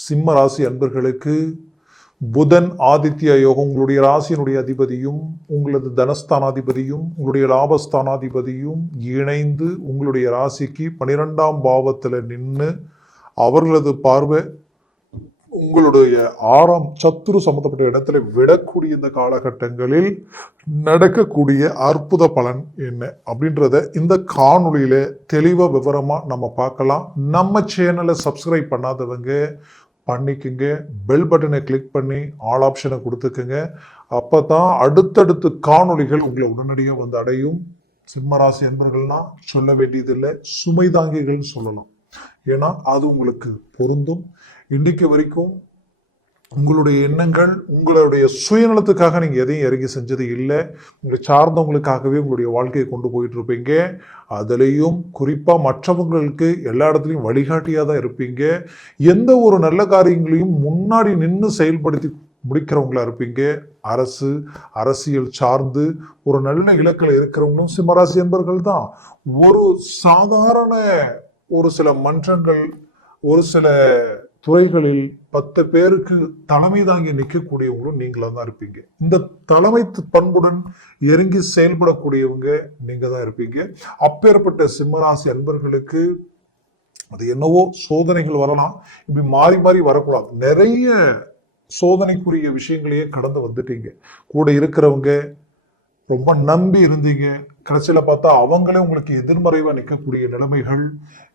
சிம்ம ராசி அன்பர்களுக்கு புதன் ஆதித்ய யோகம் உங்களுடைய ராசியினுடைய அதிபதியும் உங்களது தனஸ்தானாதிபதியும் உங்களுடைய லாபஸ்தானாதிபதியும் இணைந்து உங்களுடைய ராசிக்கு 12ஆம் பாவத்தில் நின்று அவர்களது பார்வை உங்களுடைய 6ஆம் சத்துரு சம்பந்தப்பட்ட இடத்துல விடக்கூடிய இந்த காலகட்டங்களில் நடக்கக்கூடிய அற்புத பலன் என்ன அப்படின்றத இந்த காணொளியில தெளிவா விவரமா நம்ம பார்க்கலாம். நம்ம சேனலை சப்ஸ்கிரைப் பண்ணாதவங்க பண்ணிக்கோங்க, பெல் பட்டனை கிளிக் பண்ணி ஆல் ஆப்ஷனை கொடுத்துக்குங்க. அப்பதான் அடுத்தடுத்து காணொளிகள் உங்களை உடனடியாக வந்து அடையும். சிம்மராசி என்பர்கள்னா சொல்ல வேண்டியதில்லை, சுமை தாங்கிகள் சொல்லலாம். ஏன்னா அது உங்களுக்கு பொருந்தும். இன்றைக்கு வரைக்கும் உங்களுடைய எண்ணங்கள் உங்களுடைய சுயநலத்துக்காக நீங்க எதையும் இறங்கி செஞ்சது இல்லை. உங்களை சார்ந்தவங்களுக்காகவே உங்களுடைய வாழ்க்கையை கொண்டு போயிட்டு இருப்பீங்க. அதுலேயும் குறிப்பா மற்றவங்களுக்கு எல்லா இடத்துலையும் வழிகாட்டியா தான் இருப்பீங்க. எந்த ஒரு நல்ல காரியங்களையும் முன்னாடி நின்று செயல்படுத்தி முடிக்கிறவங்களா இருப்பீங்க. அரசியல் சார்ந்து ஒரு நல்ல இலக்கில் இருக்கிறவங்களும் சிம்மராசி என்பர்கள் தான். ஒரு சாதாரண ஒரு சில மன்றங்கள், ஒரு சில துறைகளில் 10 பேருக்கு தலைமை தாங்கி நிற்கக்கூடியவங்களும் நீங்களா தான் இருப்பீங்க. இந்த தலைமை பண்புடன் இறங்கி செயல்படக்கூடியவங்க நீங்க தான் இருப்பீங்க. அப்பேற்பட்ட சிம்மராசி அன்பர்களுக்கு அது என்னவோ சோதனைகள் வரலாம், இப்படி மாறி மாறி வரக்கூடாது. நிறைய சோதனைக்குரிய விஷயங்களையே கடந்து வந்துட்டீங்க. கூட இருக்கிறவங்க ரொம்ப நம்பி இருந்தீங்க, கடைசியில பார்த்தா அவங்களே உங்களுக்கு எதிர்மறைவா நிற்கக்கூடிய நிலைமைகள்.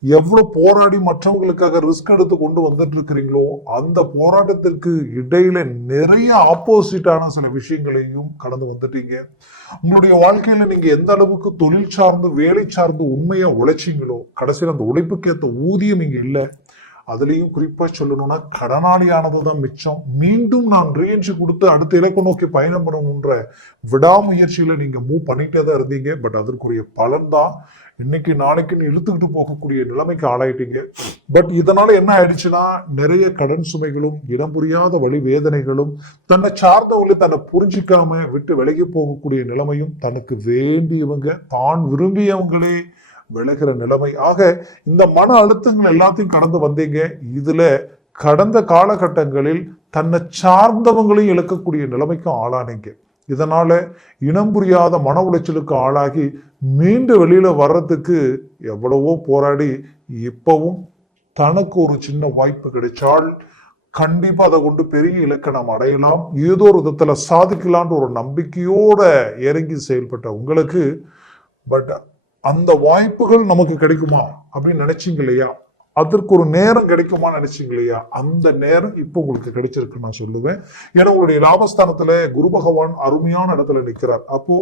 எவ்வளவு போராடி மற்றவங்களுக்காக ரிஸ்க் எடுத்து கொண்டு வந்துட்டு இருக்கிறீங்களோ அந்த போராட்டத்திற்கு இடையில நிறைய ஆப்போசிட்டான சில விஷயங்களையும் கடந்து வந்துட்டீங்க. உங்களுடைய வாழ்க்கையில நீங்க எந்த அளவுக்கு தொழில் சார்ந்து வேலை சார்ந்து உண்மையா உழைச்சிங்களோ கடைசியில் அந்த உழைப்புக்கு ஏற்ற ஊதியம் இங்க இல்லை. அதுலேயும் குறிப்பா சொல்லணும்னா கடனாளியானதுதான் மிச்சம். மீண்டும் நான் ரீஎன்ட்ரி கொடுத்து அடுத்த இலக்கு நோக்கி பயணம் பண்ணணுன்ற விடாமுயற்சியில நீங்க மூவ் பண்ணிட்டே தான் இருந்தீங்க. பட் அதற்குரிய பலன் தான் இன்னைக்கு நாளைக்குன்னு இழுத்துக்கிட்டு போகக்கூடிய நிலைமைக்கு ஆளாயிட்டீங்க. பட் இதனால என்ன ஆயிடுச்சுன்னா நிறைய கடன் சுமைகளும் இடம் புரியாத வழி வேதனைகளும், தன்னை சார்ந்தவங்களை தன்னை புரிஞ்சிக்காம விட்டு விலகி போகக்கூடிய நிலைமையும், தனக்கு வேண்டியவங்க தான் விரும்பியவங்களே விலகிற நிலைமை. ஆக இந்த மன அழுத்தங்கள் எல்லாத்தையும் கடந்து வந்தீங்க. இதுல கடந்த காலகட்டங்களில் தன்னை சார்ந்தவங்களையும் இழக்கக்கூடிய நிலைமைக்கும் ஆளானீங்க. இதனால இனம் புரியாத மன உளைச்சலுக்கு ஆளாகி மீண்டு வெளியில வர்றதுக்கு எவ்வளவோ போராடி இப்பவும் தனக்கு ஒரு சின்ன வாய்ப்பு கிடைச்சால் கண்டிப்பா அதை கொண்டு பெரிய இலக்கை நாம் அடையலாம், ஏதோ ஒரு விதத்துல சாதிக்கலான்ற ஒரு நம்பிக்கையோட இறங்கி செயல்பட்ட உங்களுக்கு பட் அந்த வாய்ப்புகள் நமக்கு கிடைக்குமா அப்படின்னு நினைச்சீங்க இல்லையா, அதற்கு ஒரு நேரம் கிடைக்குமா நினைச்சீங்க இல்லையா, அந்த நேரம் இப்போ உங்களுக்கு கிடைச்சிருக்கு நான் சொல்லுவேன். ஏன்னா உங்களுடைய லாபஸ்தானத்துல குரு பகவான் அருமையான இடத்துல நிற்கிறார். அப்போ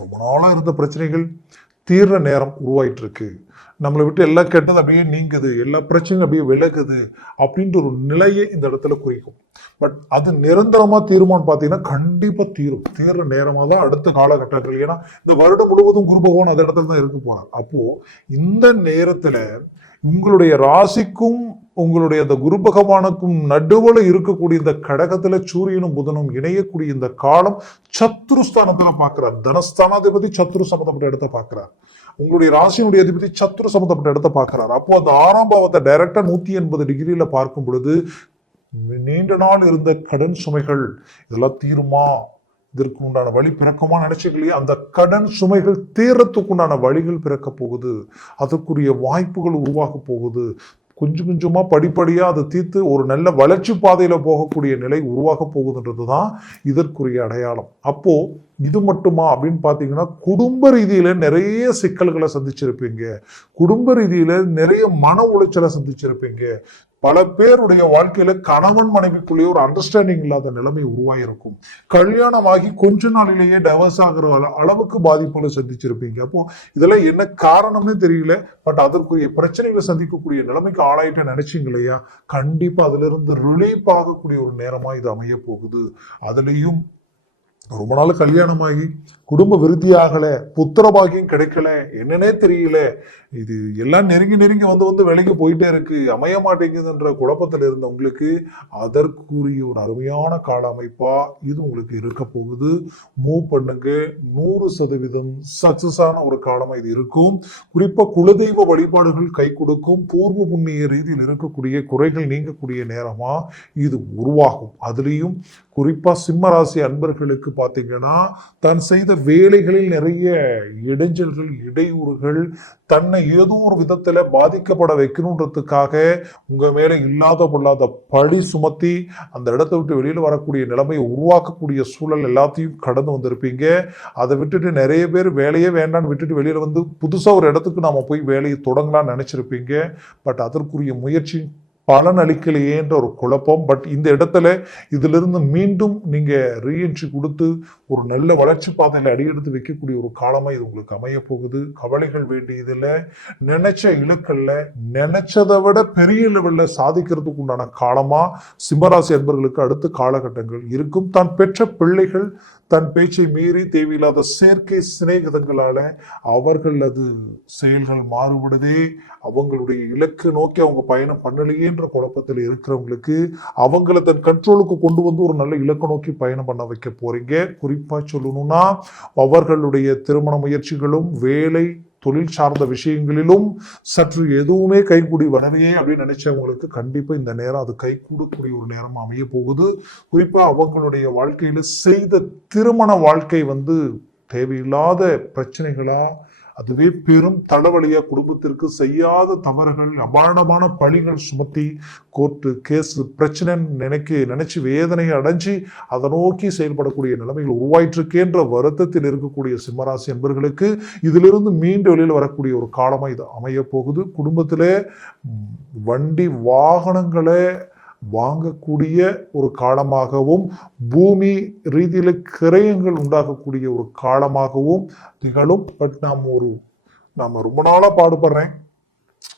ரொம்ப நாளா இருந்த பிரச்சனைகள் தீர்ற நேரம் உருவாயிட்டு இருக்கு. நம்மளை விட்டு எல்லாம் கெட்டது அப்படியே நீங்குது, எல்லா பிரச்சனையும் அப்படியே விலகுது அப்படின்ற ஒரு நிலையை இந்த இடத்துல குறிக்கும். பட் அது நிரந்தரமா தீருமான்னு பார்த்தீங்கன்னா கண்டிப்பா தீரும். தீர்ற நேரமா தான் அடுத்த காலகட்டங்கள். ஏன்னா இந்த வருடம் முழுவதும் குரு பகவான் அந்த இடத்துல தான் இருக்க போறார். அப்போ இந்த நேரத்துல உங்களுடைய ராசிக்கும் உங்களுடைய அந்த குரு பகவானுக்கும் நடுவுல இருக்கக்கூடிய இந்த கடகத்துல சூரியனும் புதனும் இணையக்கூடிய இந்த காலம் சத்ருஸ்தானத்துல பாக்குறார். தனஸ்தானாதிபதி சத்ரு சம்பந்தப்பட்ட இடத்தை பாக்குறார். உங்களுடைய ராசியினுடைய அதிபதி சத்ரு சம்பந்தப்பட்ட இடத்தை பார்க்கிறார். அப்போ அந்த 6ஆம் பாவத்தை டைரக்டா 180 டிகிரியில பார்க்கும் பொழுது நீண்ட நாள் இருந்த கடன் சுமைகள் இதெல்லாம் தீருமா, இதற்கு உண்டான வழி பிறக்குமா நினைச்சீங்களே, அந்த கடன் சுமைகள் தீரத்துக்கு உண்டான வழிகள் பிறக்க போகுது. அதற்குரிய வாய்ப்புகள் உருவாக போகுது. கொஞ்சம் கொஞ்சமா படிப்படியா அதை தீர்த்து ஒரு நல்ல வளர்ச்சி பாதையில போகக்கூடிய நிலை உருவாக போகுதுன்றதுதான் இதற்குரிய அடையாளம். அப்போ இது மட்டுமா அப்படின்னு பாத்தீங்கன்னா குடும்ப ரீதியில நிறைய சிக்கல்களை சந்திச்சிருப்பீங்க. குடும்ப ரீதியில நிறைய மன உளைச்சலை சந்திச்சிருப்பீங்க. பல பேருடைய வாழ்க்கையில கணவன் மனைவிக்குள்ளேயே ஒரு அண்டர்ஸ்டாண்டிங் இல்லாத நிலைமை உருவாயிருக்கும். கல்யாணமாகி கொஞ்ச நாளிலேயே டைவர்ஸ் ஆகிற அளவுக்கு பாதிப்புகளை சந்திச்சிருப்பீங்க. அப்போ இதெல்லாம் என்ன காரணம்னு தெரியல, பட் அதற்குரிய பிரச்சனைகளை சந்திக்கக்கூடிய நிலைமைக்கு ஆளாயிட்ட நினைச்சீங்க இல்லையா, கண்டிப்பா அதுல இருந்து ரிலீஃப் ஆகக்கூடிய ஒரு நேரமா இது அமைய போகுது. அதுலயும் ரொம்ப நாள் கல்யாணமாகி குடும்ப விருத்தியாகல, புத்திர பாக்கியம் கிடைக்கல, என்னன்னே தெரியல, இது எல்லாம் நெருங்கி நெருங்கி வந்து வேலைக்கு போயிட்டே இருக்கு, அமைய மாட்டேங்குதுன்ற குழப்பத்தில் இருந்த உங்களுக்கு அதற்குரிய ஒரு அருமையான கால அமைப்பா இது உங்களுக்கு இருக்க போகுது. மூவ் பண்ணுங்க. 100% சக்சஸான ஒரு காலமா இது இருக்கும். குறிப்பா குலதெய்வ வழிபாடுகள் கை கொடுக்கும். பூர்வ புண்ணிய ரீதியில் இருக்கக்கூடிய குறைகள் நீங்கக்கூடிய நேரமா இது உருவாகும். அதுலேயும் குறிப்பா சிம்ம ராசி அன்பர்களுக்கு பார்த்தீங்கன்னா, தான் செய்த வேலைகளில் நிறைய இடைஞ்சல்கள், இடையூறுகள், தன்னை ஏதோ ஒரு விதத்துல பாதிக்கப்பட வைக்கணுன்றதுக்காக உங்க மேல இல்லாத பொல்லாத பழி சுமத்தி அந்த இடத்தை விட்டு வெளியில வரக்கூடிய நிலைமையை உருவாக்கக்கூடிய சூழல் எல்லாத்தையும் கடந்து வந்திருப்பீங்க. அதை விட்டுட்டு நிறைய பேர் வேலையே வேண்டான்னு விட்டுட்டு வெளியில வந்து புதுசா ஒரு இடத்துக்கு நாம போய் வேலையை தொடங்கலாம்னு நினைச்சிருப்பீங்க. பட் அதற்குரிய முயற்சி பலன் அளிக்கலையேன்ற ஒரு குழப்பம். பட் இந்த இடத்துல இதிலிருந்து மீண்டும் நீங்க ரீஎன்ட்ரி கொடுத்து ஒரு நல்ல வளர்ச்சி பாதையில அடியெடுத்து வைக்கக்கூடிய ஒரு காலமா இது உங்களுக்கு அமைய போகுது. கவலைகள் வேண்டியதில்லை. நினைச்ச இலக்கல்ல, நினைச்சதை விட பெரிய லெவல்ல சாதிக்கிறதுக்கு உண்டான காலமா சிம்மராசி அன்பர்களுக்கு அடுத்த காலகட்டங்கள் இருக்கும். தான் பெற்ற பிள்ளைகள் தன் பேச்சை மீறி தேவையில்லாத செயற்கை சிநேகிதங்களால அவர்களது செயல்கள் மாறுபடுதே, அவங்களுடைய இலக்கு நோக்கி அவங்க பயணம் பண்ணலையேன்ற குழப்பத்தில் இருக்கிறவங்களுக்கு அவங்கள தன் கண்ட்ரோலுக்கு கொண்டு வந்து ஒரு நல்ல இலக்கு நோக்கி பயணம் பண்ண வைக்க போறீங்க. குறிப்பா சொல்லணும்னா அவர்களுடைய திருமண முயற்சிகளும் வேலை தொழில் சார்ந்த விஷயங்களிலும் சற்று எதுவுமே கைகூடி வரலையே அப்படின்னு நினைச்சவங்களுக்கு கண்டிப்பா இந்த நேரம் அது கைகூடக்கூடிய ஒரு நேரம் அமைய போகுது. குறிப்பா அவங்களுடைய வாழ்க்கையில செய்த திருமண வாழ்க்கை தேவையில்லாத பிரச்சனைகளா, அதுவே பெரும் தலைவலியா, குடும்பத்திற்கு செய்யாத தவறுகள், அபாண்டமான பழிகள் சுமத்தி கோர்ட்டு கேஸ் பிரச்சனை நினைச்சு வேதனையை அடைஞ்சு அதை நோக்கி செயல்படக்கூடிய நிலைமைகள் உருவாயிட்டிருக்கேன்ற வருத்தத்தில் இருக்கக்கூடிய சிம்மராசி என்பர்களுக்கு இதிலிருந்து மீண்டு வெளியில் வரக்கூடிய ஒரு காலமா இது அமைய போகுது. குடும்பத்திலே வண்டி வாகனங்களை வாங்கக்கூடிய ஒரு காலமாகவும் பூமி ரீதியில கிரயங்கள் உண்டாகக்கூடிய ஒரு காலமாகவும் திகழும். பட் நாம ரொம்ப நாளா பாடுபடுறேன்,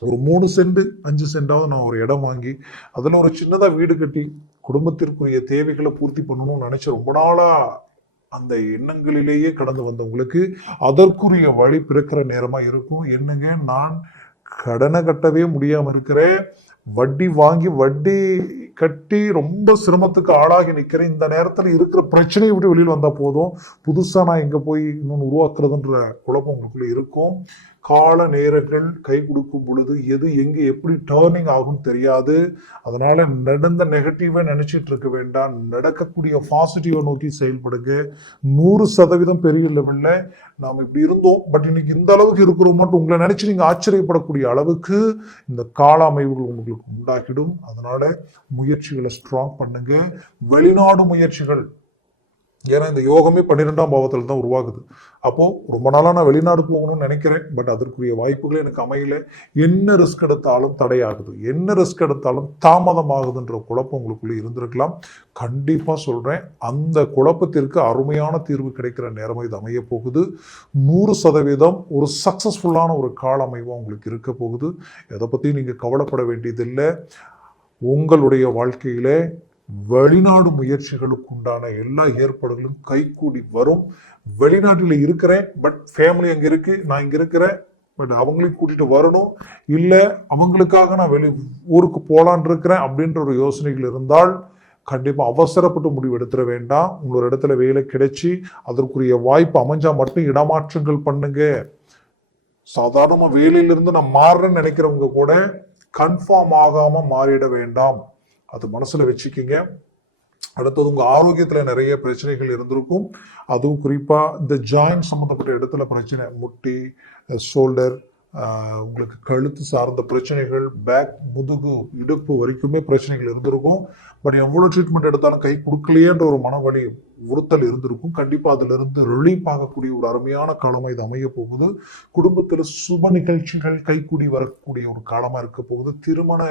ஒரு 3 சென்ட் 5 சென்டாவது நான் ஒரு இடம் வாங்கி அதுல ஒரு சின்னதா வீடு கட்டி குடும்பத்திற்குரிய தேவைகளை பூர்த்தி பண்ணணும்னு நினைச்சு ரொம்ப நாளா அந்த எண்ணங்களிலேயே கடந்து வந்தவங்களுக்கு அதற்குரிய வழி பிறக்கிற நேரமா இருக்கும். என்னங்க, நான் கடனை கட்டவே முடியாம இருக்கிறேன், வட்டி வாங்கி வட்டி கட்டி ரொம்ப சிரமத்துக்கு ஆளாகி நிற்கிறேன், இந்த நேரத்தில் இருக்கிற பிரச்சனையை விட்டு வெளியில் வந்தால் போதும், புதுசாக நான் எங்கே போய் இன்னொன்று உருவாக்குறதுன்ற குழப்பம் உங்களுக்குள்ள இருக்கும். கால நேரங்கள் கை கொடுக்கும் பொழுது எது எங்கே எப்படி டேர்னிங் ஆகும் தெரியாது. அதனால நடந்த நெகட்டிவா நினைச்சிட்டு இருக்க வேண்டாம், நடக்கக்கூடிய பாசிட்டிவை நோக்கி செயல்படுங்க. 100% பெரிய லெவல்ல நாம் இப்படி இருந்தோம், பட் இன்னைக்கு இந்த அளவுக்கு இருக்கிறோம் மட்டும் உங்களை நினைச்சு நீங்க ஆச்சரியப்படக்கூடிய அளவுக்கு இந்த கால அமைவுகள் உங்களுக்கு உண்டாக்கிடும். அதனால முயற்சிகளை ஸ்ட்ராங் பண்ணுங்க. வெளிநாடு முயற்சிகள், ஏன்னா இந்த யோகமே 12ஆம் பாவத்தில் தான் உருவாகுது. அப்போ ரொம்ப நாளா நான் வெளிநாடு போகணும்னு நினைக்கிறேன், பட் அதற்குரிய வாய்ப்புகளே எனக்கு அமையல. என்ன ரிஸ்க் எடுத்தாலும் தடையாகுது, என்ன ரிஸ்க் எடுத்தாலும் தாமதமாகுதுன்ற குழப்பம் உங்களுக்குள்ள இருந்திருக்கலாம். கண்டிப்பா சொல்றேன், அந்த குழப்பத்திற்கு அருமையான தீர்வு கிடைக்கிற நேரம் இது அமைய போகுது. 100% ஒரு சக்சஸ்ஃபுல்லான ஒரு கால அமைவா உங்களுக்கு இருக்க போகுது. எதை பத்தி நீங்க கவலைப்பட வேண்டியதில்லை. உங்களுடைய வாழ்க்கையில வெளிநாடு முயற்சிகளுக்கு உண்டான எல்லா ஏற்பாடுகளும் கைகூடி வரும். வெளிநாட்டில் இருக்கிறேன், பட் ஃபேமிலி அங்கே இருக்கு, நான் இங்கே இருக்கிறேன், பட் அவங்களையும் கூட்டிட்டு வரணும், இல்லை அவங்களுக்காக நான் ஊருக்கு போலான் இருக்கிறேன் அப்படின்ற ஒரு யோசனைகள் இருந்தால் கண்டிப்பாக அவசரப்பட்டு முடிவு எடுத்துட வேண்டாம். உங்களோட இடத்துல வேலை கிடைச்சி அதற்குரிய வாய்ப்பு அமைஞ்சா மட்டும் இடமாற்றங்கள் பண்ணுங்க. சாதாரணமாக வேலையிலிருந்து நான் மாறுறேன்னு நினைக்கிறவங்க கூட கன்ஃபார்ம் ஆகாம மாறிட வேண்டாம், அது மனசுல வச்சுக்கிங்க. அடுத்தது உங்க ஆரோக்கியத்துல நிறைய பிரச்சனைகள் இருந்திருக்கும். அதுவும் குறிப்பா இந்த ஜாயிண்ட் சம்பந்தப்பட்ட இடத்துல பிரச்சனை, முட்டி, ஷோல்டர், உங்களுக்கு கழுத்து சார்ந்த பிரச்சனைகள், பேக், முதுகு, இடுப்பு வரைக்குமே பிரச்சனைகள் இருந்திருக்கும். பட் எவ்வளவு ட்ரீட்மெண்ட் எடுத்தாலும் கை கொடுக்கலையேன்ற ஒரு மனவலி உறுத்தல் இருந்திருக்கும். கண்டிப்பா அதுல இருந்து ரிலீஃப் ஆகக்கூடிய ஒரு அருமையான காலமா இது அமைய போகுது. குடும்பத்துல சுப நிகழ்ச்சிகள் கைக்கூடி வரக்கூடிய ஒரு காலமா இருக்க போகுது. திருமண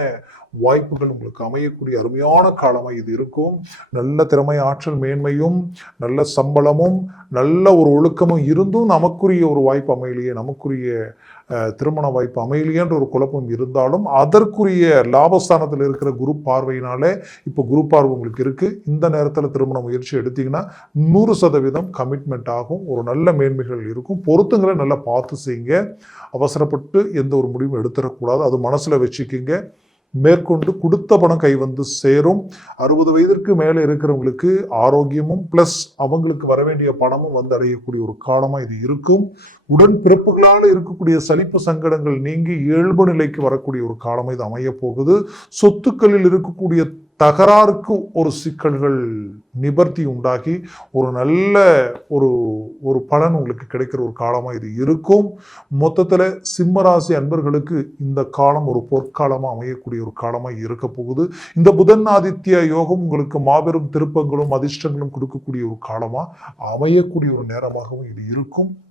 வாய்ப்புகள் உங்களுக்கு அமையக்கூடிய அருமையான காலமா இது இருக்கும். நல்ல திறமை, ஆற்றல், மேன்மையும் நல்ல சம்பளமும் நல்ல ஒரு ஒழுக்கமும் இருந்தும் நமக்குரிய ஒரு வாய்ப்பு அமையலையே, நமக்குரிய திருமண வாய்ப்பு அமையலையன்ற ஒரு குழப்பம் இருந்தாலும் அதற்குரிய லாபஸ்தானத்தில் இருக்கிற குரு பார்வையினாலே இப்போ குரு பார்வை உங்களுக்கு இருக்கு. இந்த நேரத்தில் திருமண முயற்சி எடுத்தீங்கன்னா 100% கமிட்மெண்ட் ஆகும். ஒரு நல்ல மேன்மைகள் இருக்கும். பொருத்தங்களை நல்லா பார்த்து செய்யுங்க. அவசரப்பட்டு எந்த ஒரு முடிவும் எடுத்துடக்கூடாது. அது மனசுல வச்சுக்கிங்க. மேற்கொண்டு கொடுத்த பணம் கை வந்து சேரும். 60 வயதிற்கு மேலே இருக்கிறவங்களுக்கு ஆரோக்கியமும் பிளஸ் அவங்களுக்கு வர வேண்டிய பணமும் வந்து அடையக்கூடிய ஒரு காலமா இது இருக்கும். உடன் பிறப்புகளால் இருக்கக்கூடிய சலிப்பு சங்கடங்கள் நீங்கி இயல்பு நிலைக்கு வரக்கூடிய ஒரு காலமா இது அமைய போகுது. சொத்துக்களில் இருக்கக்கூடிய தகராறுக்கு ஒரு சிக்கல்கள் நிவர்த்தி உண்டாகி ஒரு நல்ல ஒரு பலன் உங்களுக்கு கிடைக்கிற ஒரு காலமா இது இருக்கும். மொத்தத்துல சிம்மராசி அன்பர்களுக்கு இந்த காலம் ஒரு பொற்காலமா அமையக்கூடிய ஒரு காலமா இருக்க போகுது. இந்த புதன் ஆதித்ய யோகம் உங்களுக்கு மாபெரும் திருப்பங்களும் அதிர்ஷ்டங்களும் கொடுக்கக்கூடிய ஒரு காலமா அமையக்கூடிய ஒரு நேரமாகவும் இது இருக்கும்.